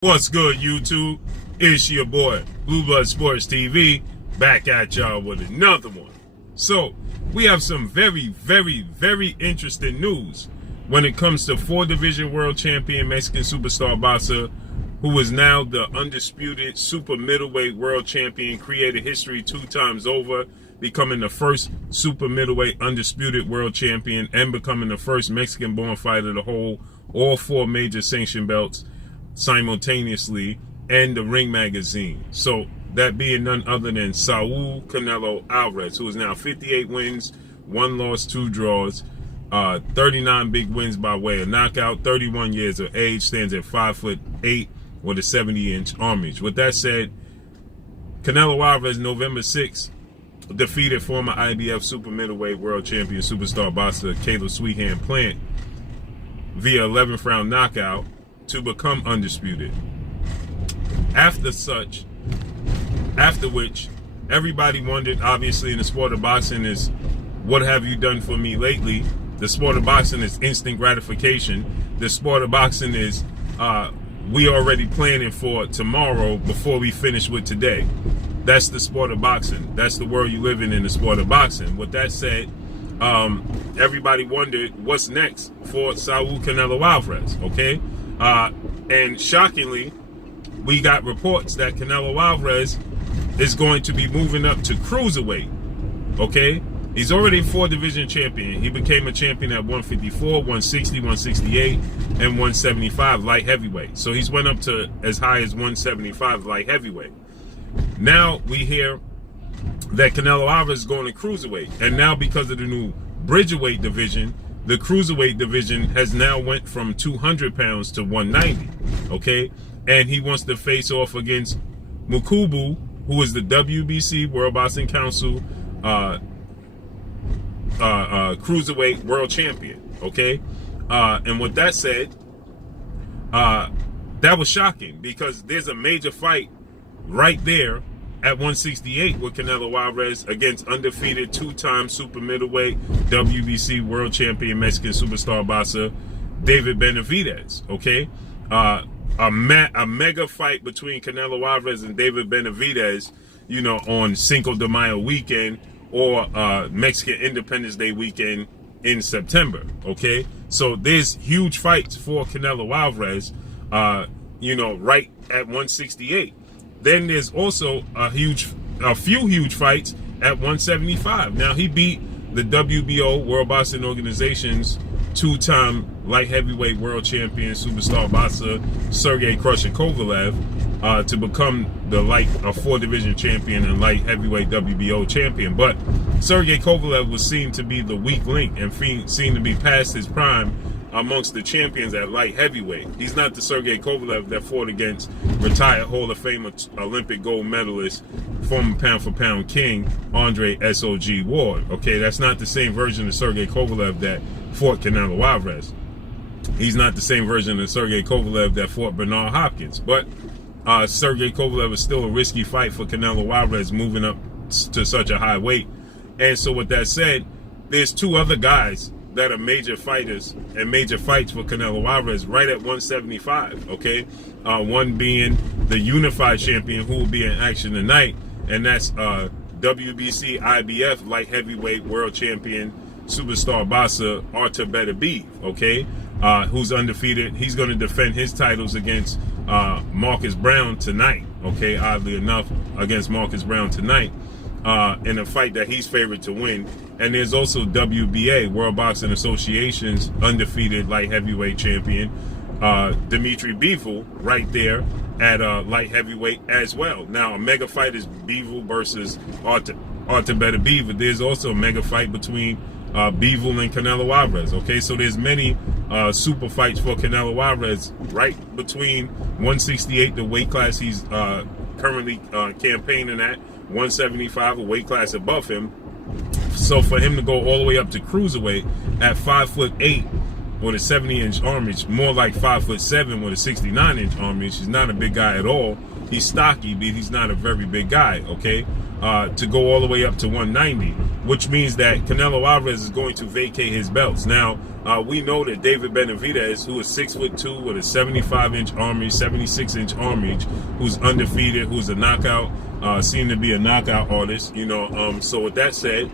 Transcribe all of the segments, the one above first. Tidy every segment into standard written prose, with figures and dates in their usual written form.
What's good, YouTube? It's your boy, Blue Blood Sports TV, back at y'all with another one. So, we have some very interesting news when it comes to 4-division world champion Mexican superstar boxer, who is now the undisputed super middleweight world champion, created history 2 times over, becoming the first super middleweight undisputed world champion and becoming the first Mexican-born fighter to hold all 4 major sanctioned belts simultaneously, and the Ring magazine. So that being none other than Saul Canelo Alvarez, who is now 58 wins, 1 loss, 2 draws, 39 big wins by way of knockout, 31 years of age, stands at 5'8" with a 70-inch arm reach. With that said, Canelo Alvarez, November 6th, defeated former IBF super middleweight world champion superstar boxer Caleb Sweethand Plant via 11th round knockout to become undisputed. After which, everybody wondered, obviously, in the sport of boxing is, what have you done for me lately? The sport of boxing is instant gratification. The sport of boxing is, we already planning for tomorrow before we finish with today. That's the sport of boxing. That's the world you live in the sport of boxing. With that said, everybody wondered what's next for Saul Canelo Alvarez, okay? And shockingly, we got reports that Canelo Alvarez is going to be moving up to cruiserweight, okay? He's already a 4-division champion. He became a champion at 154, 160, 168, and 175 light heavyweight. So he's went up to as high as 175 light heavyweight. Now we hear that Canelo Alvarez is going to cruiserweight. And now because of the new bridgerweight division, the cruiserweight division has now went from 200 pounds to 190, okay? And he wants to face off against Mukubu, who is the WBC, World Boxing Council, cruiserweight world champion, okay? And with that said, that was shocking because there's a major fight right there at 168 with Canelo Alvarez against undefeated 2-time super middleweight WBC world champion Mexican superstar boxer David Benavidez, okay? A mega fight between Canelo Alvarez and David Benavidez, you know, on Cinco de Mayo weekend or Mexican Independence Day weekend in September, okay? So there's huge fights for Canelo Alvarez, you know, right at 168. Then there's also a few huge fights at 175. Now, he beat the WBO, World Boxing Organization's 2-time light heavyweight world champion superstar boxer Sergey Crusher Kovalev to become the 4-division champion and light heavyweight WBO champion. But Sergey Kovalev was seen to be the weak link and seen to be past his prime amongst the champions at light heavyweight. He's not the Sergey Kovalev that fought against retired Hall of Fame Olympic gold medalist, former pound-for-pound king, Andre S.O.G. Ward. Okay, that's not the same version of Sergey Kovalev that fought Canelo Alvarez. He's not the same version of Sergey Kovalev that fought Bernard Hopkins. But Sergey Kovalev is still a risky fight for Canelo Alvarez moving up to such a high weight. And so with that said, there's 2 other guys that are major fighters and major fights for Canelo Alvarez right at 175, okay? One being the unified champion who will be in action tonight, and that's WBC IBF light heavyweight world champion superstar boxer Artur Beterbiev, okay? Who's undefeated. He's going to defend his titles against Marcus Brown tonight, okay? Oddly enough, against Marcus Brown tonight. In a fight that he's favored to win. And there's also WBA, World Boxing Association's undefeated light heavyweight champion, Dmitry Bivol, right there at light heavyweight as well. Now, a mega fight is Bivol versus Artur Beterbiev, but there's also a mega fight between Bivol and Canelo Alvarez, okay? So there's many super fights for Canelo Alvarez right between 168, the weight class he's currently campaigning at, 175, a weight class above him. So for him to go all the way up to cruiserweight at 5'8" with a 70-inch arm reach, more like 5'7" with a 69-inch arm reach. He's not a big guy at all. He's stocky, but he's not a very big guy, okay? To go all the way up to 190. which means that Canelo Alvarez is going to vacate his belts. Now, we know that David Benavidez, who is 6'2" with a 75-inch arm reach, 76-inch arm reach, who's undefeated, who's a knockout, seemed to be a knockout artist, so with that said,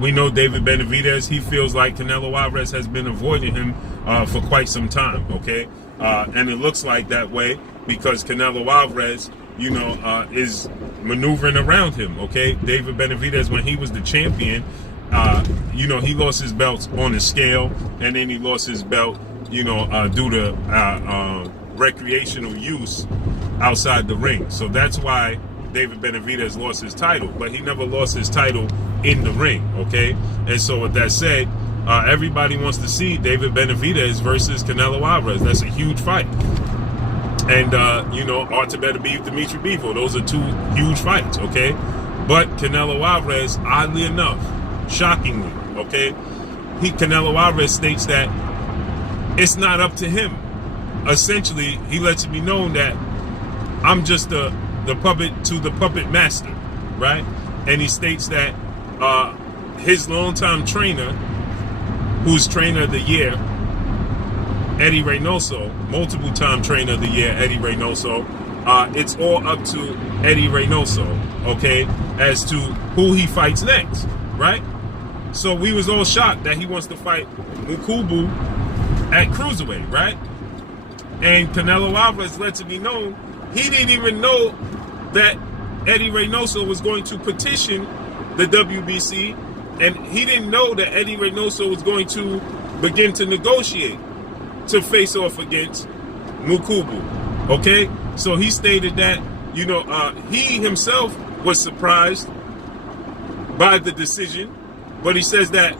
we know David Benavidez, he feels like Canelo Alvarez has been avoiding him for quite some time, okay? And it looks like that way because Canelo Alvarez, is maneuvering around him, okay? David Benavidez, when he was the champion, he lost his belts on the scale, and then he lost his belt, due to recreational use outside the ring. So that's why David Benavidez lost his title, but he never lost his title in the ring, okay? And so with that said, everybody wants to see David Benavidez versus Canelo Alvarez. That's a huge fight. And, Artur Beterbiev, Dimitri Bivol, those are two huge fights, okay? But Canelo Alvarez, oddly enough, shockingly, okay, Canelo Alvarez states that it's not up to him. Essentially, he lets it be known that I'm just the puppet to the puppet master, right? And he states that his longtime trainer, who's trainer of the year, Eddy Reynoso, multiple-time trainer of the year, Eddy Reynoso, it's all up to Eddy Reynoso, okay, as to who he fights next, right? So we was all shocked that he wants to fight Mukubu at cruiserweight, right? And Canelo Alvarez lets it be known he didn't even know that Eddy Reynoso was going to petition the WBC, and he didn't know that Eddy Reynoso was going to begin to negotiate to face off against Mukubu, okay? So he stated that, he himself was surprised by the decision, but he says that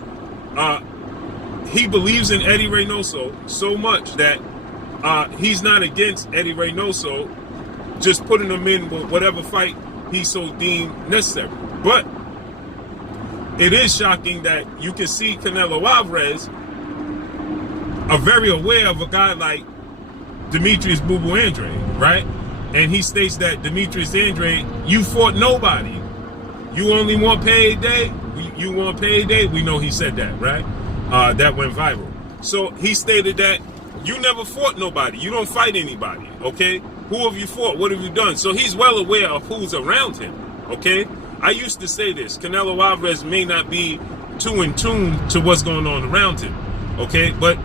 he believes in Eddy Reynoso so much that he's not against Eddy Reynoso just putting him in with whatever fight he so deemed necessary. But it is shocking that you can see Canelo Alvarez are very aware of a guy like Demetrius Boo Boo Andre, right? And he states that Demetrius Andre, you fought nobody. You only want payday? You want payday? We know he said that, right? That went viral. So he stated that you never fought nobody. You don't fight anybody, okay? Who have you fought? What have you done? So he's well aware of who's around him, okay? I used to say this. Canelo Alvarez may not be too in tune to what's going on around him, okay? But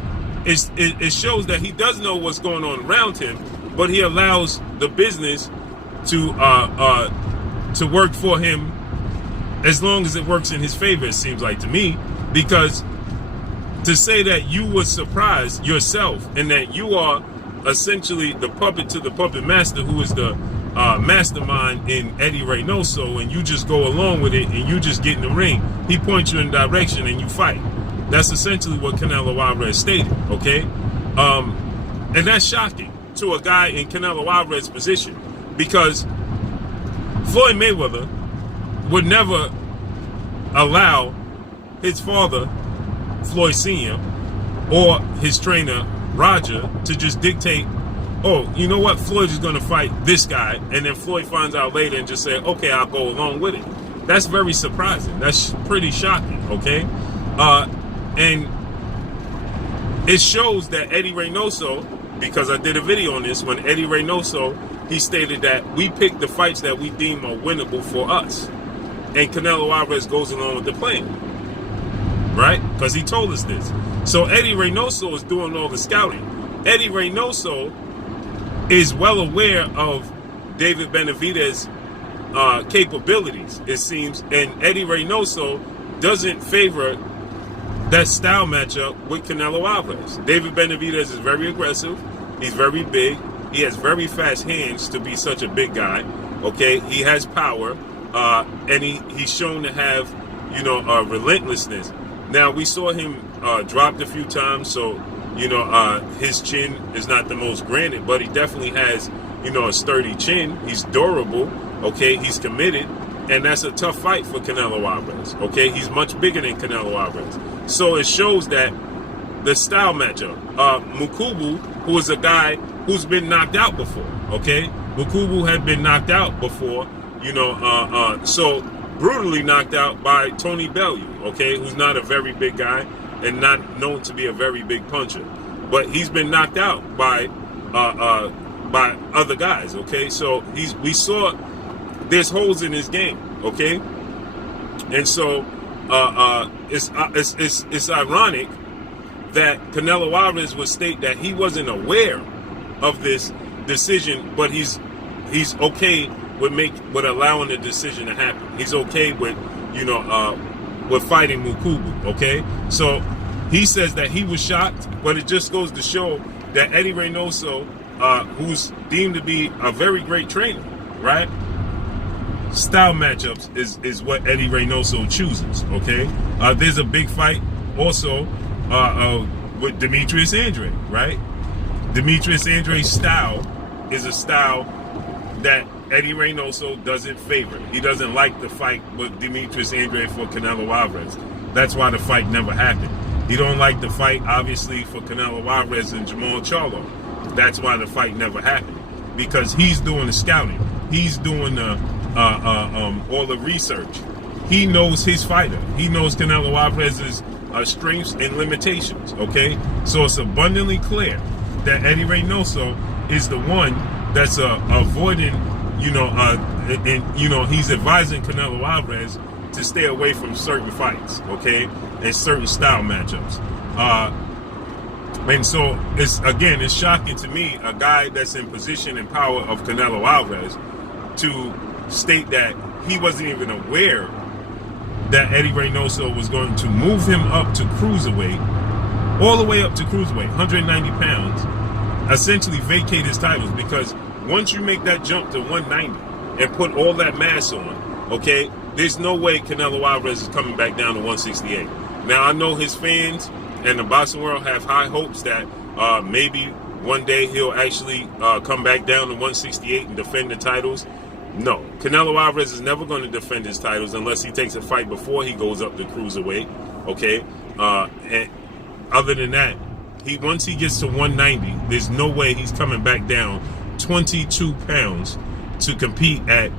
it shows that he does know what's going on around him, but he allows the business to work for him as long as it works in his favor, it seems like to me, because to say that you were surprised yourself and that you are essentially the puppet to the puppet master, who is the mastermind in Eddy Reynoso, and you just go along with it and you just get in the ring, he points you in a direction and you fight. That's essentially what Canelo Alvarez stated, okay? And that's shocking to a guy in Canelo Alvarez's position, because Floyd Mayweather would never allow his father, Floyd Sr., or his trainer, Roger, to just dictate, oh, you know what, Floyd is going to fight this guy, and then Floyd finds out later and just say, okay, I'll go along with it. That's very surprising. That's pretty shocking, okay? And it shows that Eddy Reynoso, because I did a video on this, when Eddy Reynoso, he stated that we pick the fights that we deem are winnable for us. And Canelo Alvarez goes along with the plan, right? Because he told us this. So Eddy Reynoso is doing all the scouting. Eddy Reynoso is well aware of David Benavidez's capabilities, it seems, and Eddy Reynoso doesn't favor that style matchup with Canelo Alvarez. David Benavidez is very aggressive. He's very big. He has very fast hands to be such a big guy. Okay, he has power, and he's shown to have, relentlessness. Now we saw him dropped a few times, so his chin is not the most granite, but he definitely has a sturdy chin. He's durable. Okay, he's committed, and that's a tough fight for Canelo Alvarez. Okay, he's much bigger than Canelo Alvarez. So it shows that the style matchup. Mukubu, who is a guy who's been knocked out before. Okay, Mukubu had been knocked out before. So brutally knocked out by Tony Bellew, okay, who's not a very big guy and not known to be a very big puncher. But he's been knocked out by other guys, okay? So we saw there's holes in his game, okay? And so it's ironic that Canelo Alvarez would state that he wasn't aware of this decision, but he's okay with allowing the decision to happen. He's okay with with fighting Mukubu, okay? So he says that he was shocked, but it just goes to show that Eddy Reynoso, who's deemed to be a very great trainer, right? Style matchups is what Eddy Reynoso chooses, okay? There's a big fight also with Demetrius Andrade, right? Demetrius Andrade's style is a style that Eddy Reynoso doesn't favor. He doesn't like the fight with Demetrius Andrade for Canelo Alvarez. That's why the fight never happened. He don't like the fight, obviously, for Canelo Alvarez and Jamal Charlo. That's why the fight never happened. Because he's doing the scouting. He's doing all the research. He knows his fighter. He knows Canelo Alvarez's strengths and limitations, okay? So it's abundantly clear that Eddy Reynoso is the one that's avoiding, he's advising Canelo Alvarez to stay away from certain fights, okay, and certain style matchups. And so it's shocking to me, a guy that's in position and power of Canelo Alvarez, to state that he wasn't even aware that Eddy Reynoso was going to move him up to cruiserweight, all the way up to cruiserweight, 190 pounds, essentially vacate his titles, because once you make that jump to 190 and put all that mass on, okay, there's no way Canelo Alvarez is coming back down to 168. Now, I know his fans and the boxing world have high hopes that maybe one day he'll actually come back down to 168 and defend the titles. No, Canelo Alvarez is never going to defend his titles unless he takes a fight before he goes up to cruiserweight, okay? And other than that, once he gets to 190, there's no way he's coming back down 22 pounds to compete at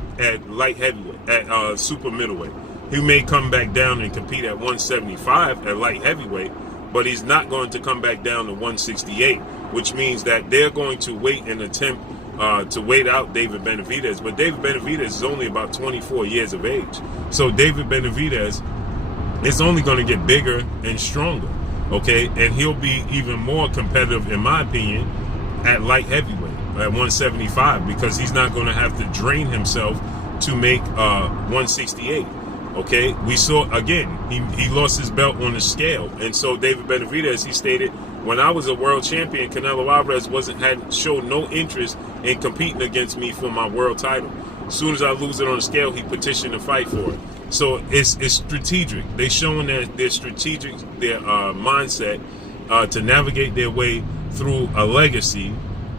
light heavyweight, at super middleweight. He may come back down and compete at 175 at light heavyweight, but he's not going to come back down to 168, which means that they're going to wait and attempt to wait out David Benavidez. But David Benavidez is only about 24 years of age. So David Benavidez is only going to get bigger and stronger, okay? And he'll be even more competitive, in my opinion, at light heavyweight, at 175, because he's not going to have to drain himself to make 168. Okay, we saw again, he lost his belt on the scale, and so David Benavidez, he stated, when I was a world champion, Canelo Alvarez had showed no interest in competing against me for my world title. As soon as I lose it on the scale, he petitioned to fight for it. So it's strategic. They showing that they're strategic, their mindset to navigate their way through a legacy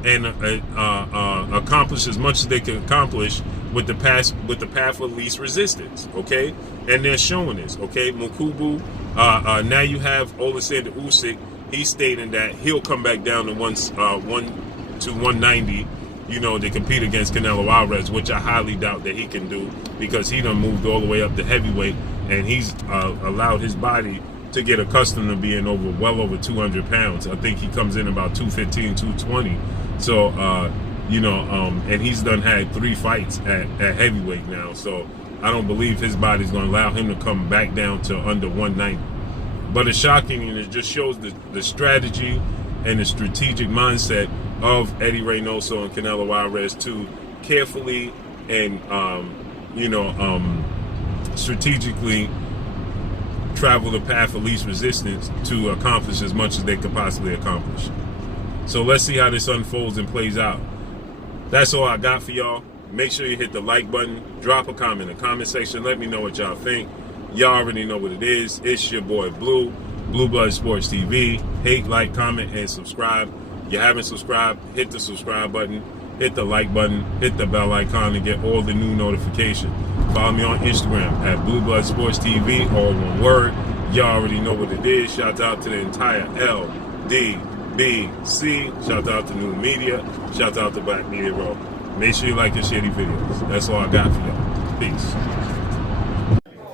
and accomplish as much as they can accomplish with the path of least resistance, okay? And they're showing this, okay? Mukubu, now you have Alexander Usyk. He's stating that he'll come back down to 190, to compete against Canelo Alvarez, which I highly doubt that he can do, because he done moved all the way up to heavyweight, and he's allowed his body to get accustomed to being well over 200 pounds. I think he comes in about 215, 220. So, and he's had 3 fights at heavyweight now. So I don't believe his body's going to allow him to come back down to under 190. But it's shocking, and it just shows the strategy and the strategic mindset of Eddy Reynoso and Canelo Alvarez to carefully and, strategically travel the path of least resistance to accomplish as much as they could possibly accomplish. So let's see how this unfolds and plays out. That's all I got for y'all. Make sure you hit the like button, drop a comment in the comment section, let me know what y'all think. Y'all already know what it is. It's your boy Blue Blood Sports TV. Hate, like, comment, and subscribe. If you haven't subscribed, hit the subscribe button, hit the like button, hit the bell icon to get all the new notifications. Follow me on Instagram at Blue Blood Sports TV, all one word. Y'all already know what it is. Shout out to the entire LDBC. Shout out to New Media. Shout out to Black Media Raw. Make sure you like and share these videos. That's all I got for y'all. Peace.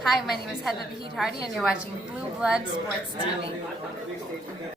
Hi, my name is Heather the Heat Hardy, and you're watching Blue Blood Sports TV.